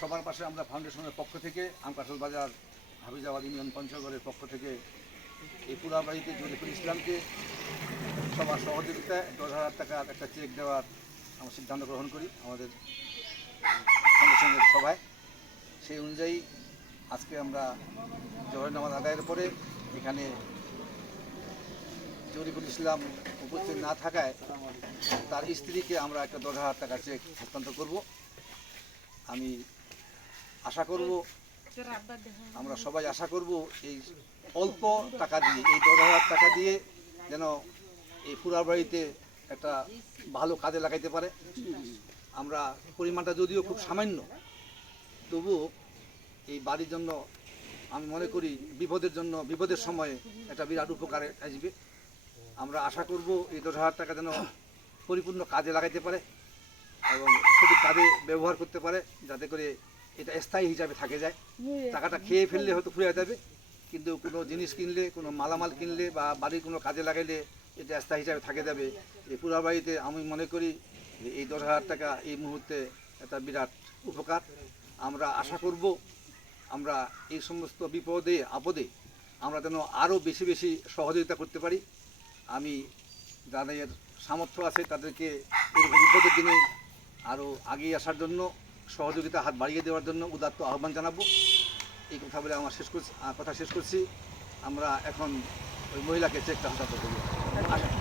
সবার পাশে আমরা ফাউন্ডেশনের পক্ষ থেকে আমকাশল বাজার হাফিজাবাদ ইউনিয়ন পঞ্চগড়ের পক্ষ থেকে, এই পুরাবাড়িতে জরিফুল ইসলামকে সবার সহযোগিতায় দশ হাজার টাকার একটা চেক দেওয়ার আমরা সিদ্ধান্ত গ্রহণ করি আমাদের ফাউন্ডেশনের সভায়। সেই অনুযায়ী আজকে আমরা জহর নামাজ আদায়ের পরে এখানে জরিফুল ইসলাম উপস্থিত না থাকায় তার স্ত্রীকে আমরা একটা দশ হাজার টাকা চেক হস্তান্তর করব। আমি আশা করব, আমরা সবাই আশা করব এই অল্প টাকা দিয়ে, এই দশ হাজার টাকা দিয়ে যেন এই ফুরার বাড়িতে একটা ভালো কাজে লাগাইতে পারে। আমরা পরিমাণটা যদিও খুব সামান্য, তবুও এই বাড়ির জন্য আমি মনে করি বিপদের জন্য, বিপদের সময়ে একটা বিরাট উপকারে আসবে। আমরা আশা করব এই দশ হাজার টাকা যেন পরিপূর্ণ কাজে লাগাইতে পারে এবং সঠিক কাজে ব্যবহার করতে পারে, যাতে করে এটা স্থায়ী হিসাবে থাকে যায়। টাকাটা খেয়ে ফেললে হয়তো ফুরিয়ে যাবে কিন্তু কোনো জিনিস কিনলে কোনো মালামাল কিনলে বা বাড়ির কোনো কাজে লাগাইলে এটা স্থায়ী হিসাবে থাকে যাবে। এই পুরা বাড়িতে আমি মনে করি যে এই দশ হাজার টাকা এই মুহূর্তে একটা বিরাট উপকার। আমরা আশা করব আমরা এই সমস্ত বিপদে আপদে আমরা যেন আরও বেশি বেশি সহযোগিতা করতে পারি। আমি যাদের সামর্থ্য আছে তাদেরকে এরকম বিপদের দিনে আরও আগিয়ে আসার জন্য সহযোগিতা হাত বাড়িয়ে দেওয়ার জন্য উদাত্ত আহ্বান জানাব। এই কথা বলে আমার শেষ করছি কথা শেষ করছি। আমরা এখন ওই মহিলাকে চেকটা হস্তান্তর করব।